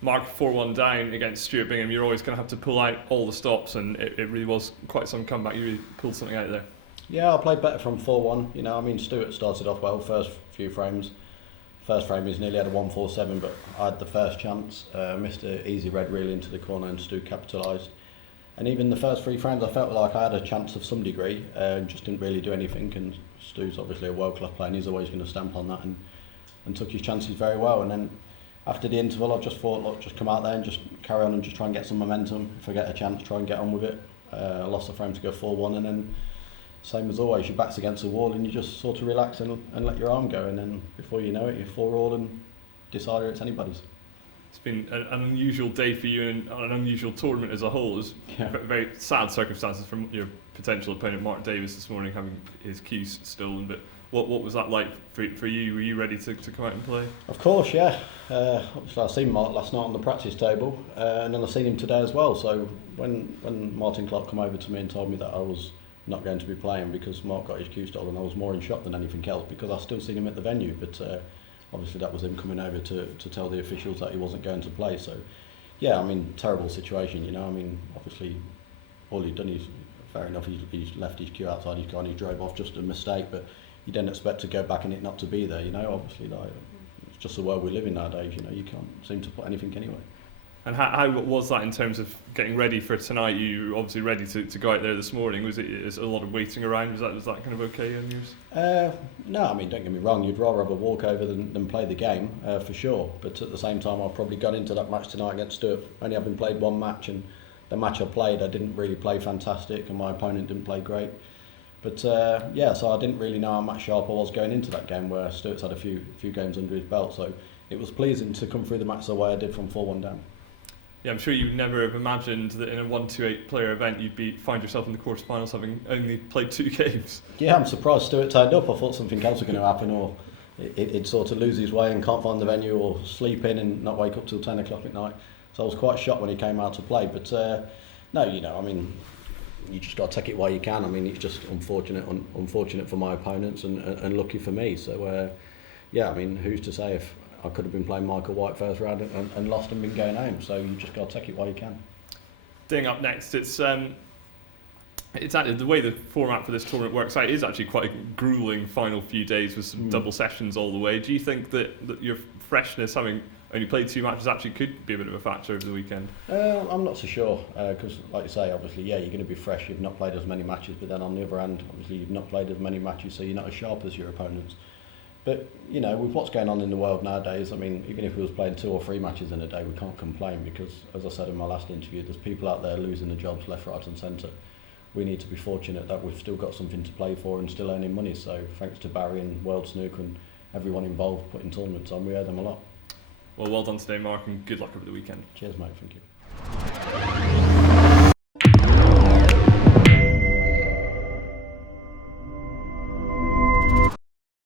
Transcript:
Mark 4-1 down against Stuart Bingham, you're always going to have to pull out all the stops, and it really was quite some comeback. You really pulled something out there. Yeah, I played better from 4-1. You know, I mean, Stuart started off well, first few frames. First frame he's nearly had a 1-4-7, but I had the first chance, missed an easy red really into the corner and Stu capitalised. And even the first 3 frames I felt like I had a chance of some degree, just didn't really do anything, and Stu's obviously a world-class player and he's always going to stamp on that, and took his chances very well. And then after the interval I just thought, look, just come out there and just carry on and just try and get some momentum. If I get a chance, try and get on with it. I lost the frame to go 4-1, and then same as always, your back's against the wall and you just sort of relax and let your arm go, and then before you know it, you're 4-all and decide it's anybody's. It's been an unusual day for you and an unusual tournament as a whole. It's very sad circumstances from your potential opponent Mark Davis this morning having his keys stolen, but what was that like for you? Were you ready to come out and play? Of course, yeah. Obviously I seen Mark last night on the practice table, and then I seen him today as well, so when Martin Clark come over to me and told me that I was not going to be playing because Mark got his cue stolen, I was more in shock than anything else, because I still seen him at the venue, but obviously that was him coming over to tell the officials that he wasn't going to play. So yeah, I mean, terrible situation, you know. I mean, obviously all he'd done is, fair enough, he's left his cue outside his car and he drove off, just a mistake, but you don't expect to go back and it not to be there, you know. Obviously like, it's just the world we live in nowadays, you know. You can't seem to put anything anyway. And how was that in terms of getting ready for tonight? You were obviously ready to go out there this morning. Was a lot of waiting around? Was that kind of okay on yours? No, I mean, don't get me wrong, you'd rather have a walkover than play the game, for sure. But at the same time, I probably got into that match tonight against Stuart only having played one match, and the match I played, I didn't really play fantastic, and my opponent didn't play great. But yeah, so I didn't really know how much sharp I was going into that game, where Stuart's had a few games under his belt. So it was pleasing to come through the match the way I did from 4-1 down. Yeah, I'm sure you'd never have imagined that in a 1-2-8 player event you'd find yourself in the quarterfinals having only played 2 games. Yeah, I'm surprised Stuart turned up. I thought something else was going to happen, or he'd sort of lose his way and can't find the venue, or sleep in and not wake up till 10 o'clock at night. So I was quite shocked when he came out to play. But no, you know, I mean, you just got to take it while you can. I mean, it's just unfortunate for my opponents and lucky for me. So yeah, I mean, who's to say if I could have been playing Michael White first round and lost and been going home. So you just got to take it while you can. Ding up next. It's actually the way the format for this tournament works out is actually quite a grueling final few days with some double sessions all the way. Do you think that your freshness, having only played 2 matches, actually could be a bit of a factor over the weekend? I'm not so sure, because like you say, obviously, yeah, you're going to be fresh. You've not played as many matches, but then on the other hand, obviously, you've not played as many matches, so you're not as sharp as your opponents. But, you know, with what's going on in the world nowadays, I mean, even if we was playing 2 or 3 matches in a day, we can't complain, because, as I said in my last interview, there's people out there losing their jobs left, right and centre. We need to be fortunate that we've still got something to play for and still earning money. So thanks to Barry and World Snooker and everyone involved putting tournaments on, we owe them a lot. Well done today, Mark, and good luck over the weekend. Cheers, mate. Thank you.